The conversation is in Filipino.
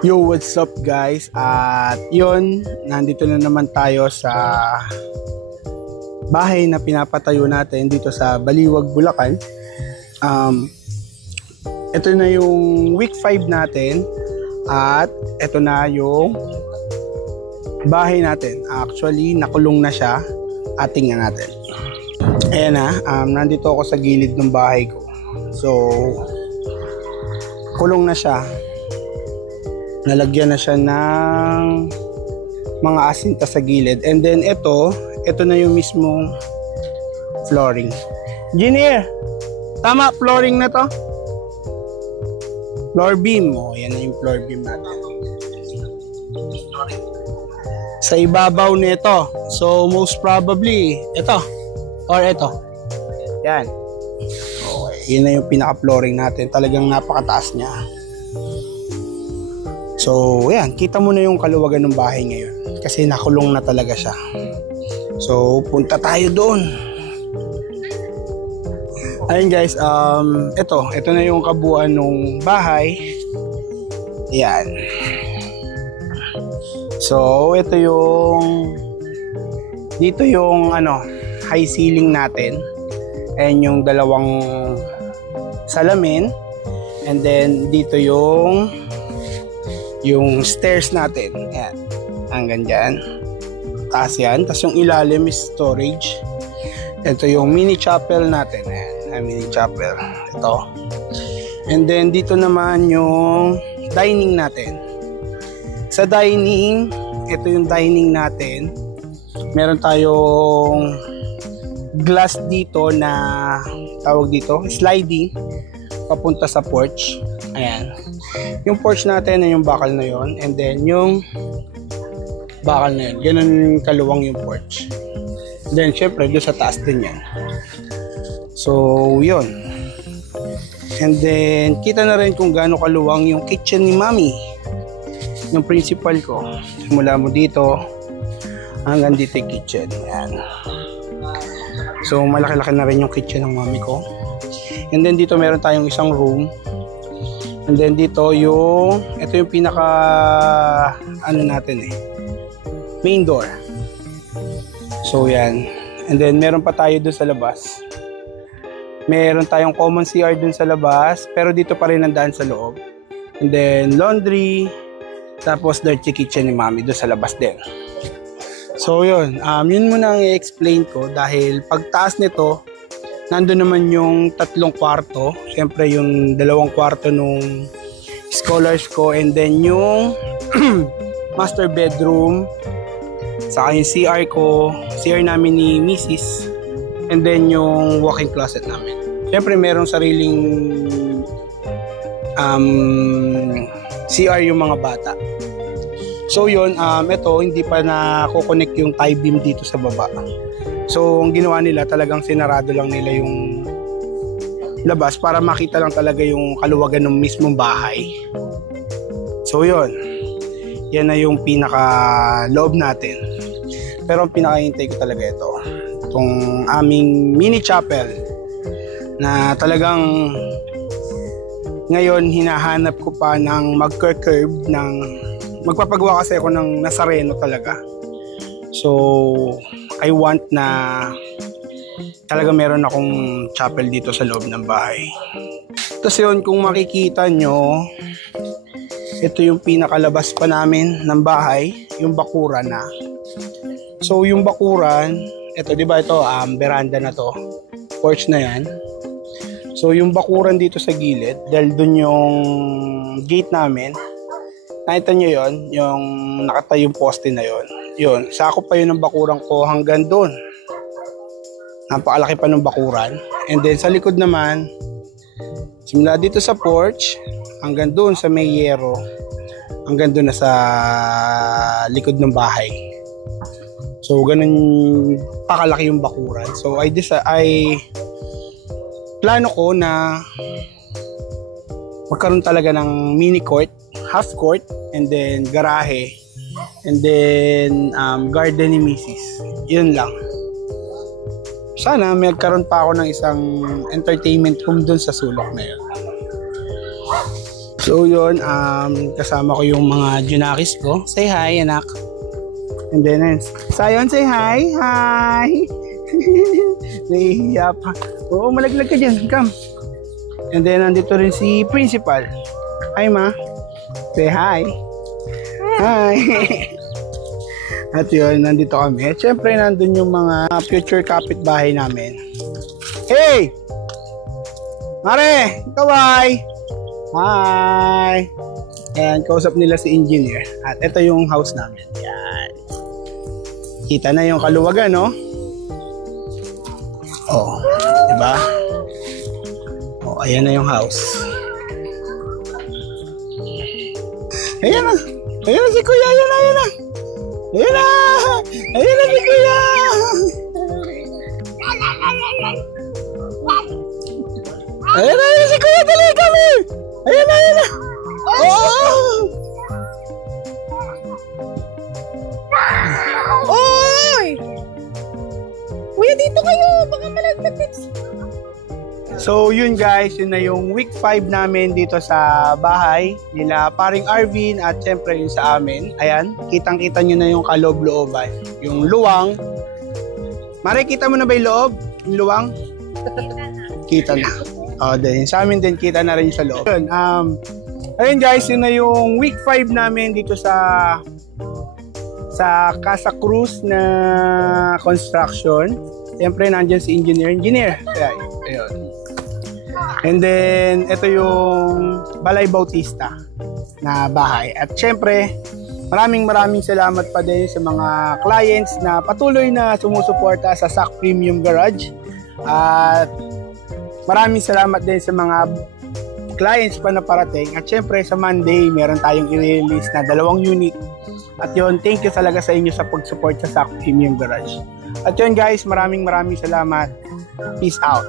Yo, what's up guys? At yun, nandito na naman tayo sa bahay na pinapatayo natin dito sa Baliwag, Bulacan. Ito na yung week 5 natin at ito na yung bahay natin. Actually, nakulong na siya at tingnan natin. Ayan na, nandito ako sa gilid ng bahay ko. So, kulong na siya. Nalagyan na siya ng mga asinta sa gilid. And then ito na yung mismong flooring. Engineer, tama flooring na to? Floor beam. Oh, yan na yung floor beam natin. Sa ibabaw nito. So most probably ito or ito. Yan. Okay, yun na yung pinaka-flooring natin. Talagang napakataas niya. So, ayan, kita mo na yung kaluwagan ng bahay ngayon kasi nakulong na talaga siya. So, punta tayo doon. Ayun guys, ito na yung kabuuan ng bahay. Ayan. So, ito yung dito yung high ceiling natin. Ayan yung dalawang salamin. And then dito yung stairs natin. Ayan. Hanggang dyan. Taas yan. Tapos yung ilalim is storage. Ito yung mini chapel natin. Ayan. Mini chapel. Ito. And then dito naman yung dining natin. Sa dining, ito yung dining natin. Meron tayong glass dito na tawag dito, sliding papunta sa porch. Ayan. Yung porch natin ay yung bakal na yon, and then yung bakal na yun, ganun kaluwang yung porch. Then syempre doon sa taas din yan. So yun. And then kita na rin kung gaano kaluwang yung kitchen ni Mami, yung principal ko. Simula mo dito hanggang dito yung kitchen. Ayan. So malaki-laki na rin yung kitchen ng Mami ko. And then dito meron tayong isang room. And then dito ito yung pinaka natin main door. So yan. And then meron pa tayo dun sa labas. Meron tayong common CR dun sa labas, pero dito pa rin ang daan sa loob. And then laundry, tapos dirty kitchen ni Mami dun sa labas din. So yun, yun muna ang i-explain ko dahil pagtaas nito, nandun naman yung 3 kwarto. Siyempre yung 2 kwarto nung scholars ko, and then yung master bedroom, saka yung CR ko, CR namin ni Mrs. And then yung walk-in closet namin. Siyempre merong sariling CR yung mga bata. So yun, ito hindi pa na-connect yung tie beam dito sa baba. So, ang ginawa nila, talagang sinarado lang nila yung labas para makita lang talaga yung kaluwagan ng mismong bahay. So, yun. Yan na yung pinaka-loob natin. Pero ang pinaka-hintay ko talaga ito. Itong aming mini chapel na talagang ngayon hinahanap ko pa ng mag-curve ng magpapagawa kasi ako ng Nazareno talaga. So, I want na talaga meron akong chapel dito sa loob ng bahay. Tapos yun, kung makikita nyo, ito yung pinakalabas pa namin ng bahay, yung bakuran na. So yung bakuran, ito diba ito, veranda na to, porch na yan. So yung bakuran dito sa gilid, dahil dun yung gate namin, nakita nyo yun, yung nakatayong poste na yun. Yun, sakop pa yun ng bakuran ko hanggang doon. Napakalaki pa ng bakuran. And then sa likod naman, simula dito sa porch, hanggang doon sa may yero, hanggang doon na sa likod ng bahay. So ganun pakalaki yung bakuran. So I plano ko na magkaroon talaga ng mini court, half court, and then garahe. And then garden ni Mrs. Yun lang. Sana magkaroon pa ako ng isang entertainment room dun sa sulok na yun. So yun, kasama ko yung mga Junakis ko. Say hi, anak. And then, Sayon, say hi. Hi! Nahihiya pa. Oo, malaglag ka dyan. Come. And then, nandito rin si Principal. Hi, ma. Say hi. Hi! At yun, nandito kami. At syempre, nandun yung mga future kapitbahay namin. Hey! Mare! Kawai! Hi! Ayan, kausap nila si engineer. At ito yung house namin. Ayan. Kita na yung kaluwagan, no? Oh, diba? Oh, ayan na yung house. Ayan na. Ayan na si Kuya. Ayan na, ayan na. Ayan na. Ayan na si Kuya. Ayan na, ayan na si Kuya. Dali kami. Ayan na, ayan na. Oh! Oy! Kuya, dito kayo. Baka malaglag. So yun guys, yun na yung week 5 namin dito sa bahay nila paring Arvin at syempre yun sa amin. Ayan, kitang-kita nyo na yung kaloob-looban. Yung luwang. Mare, kita mo na ba yung loob? Yung luwang? Kita na. O, din. Sa amin din, kita na rin sa loob. Yun, ayun guys, yun na yung week 5 namin dito sa Casa Cruz na construction. Siyempre, nandyan si engineer. Kaya, ayun. And then, ito yung Balay Bautista na bahay. At syempre, maraming salamat pa din sa mga clients na patuloy na sumusuporta sa SAC Premium Garage. At maraming salamat din sa mga clients pa na parating. At syempre, sa Monday, meron tayong i-release na 2 unit. At yun, thank you talaga sa inyo sa pag-support sa SAC Premium Garage. At yun guys, maraming salamat. Peace out.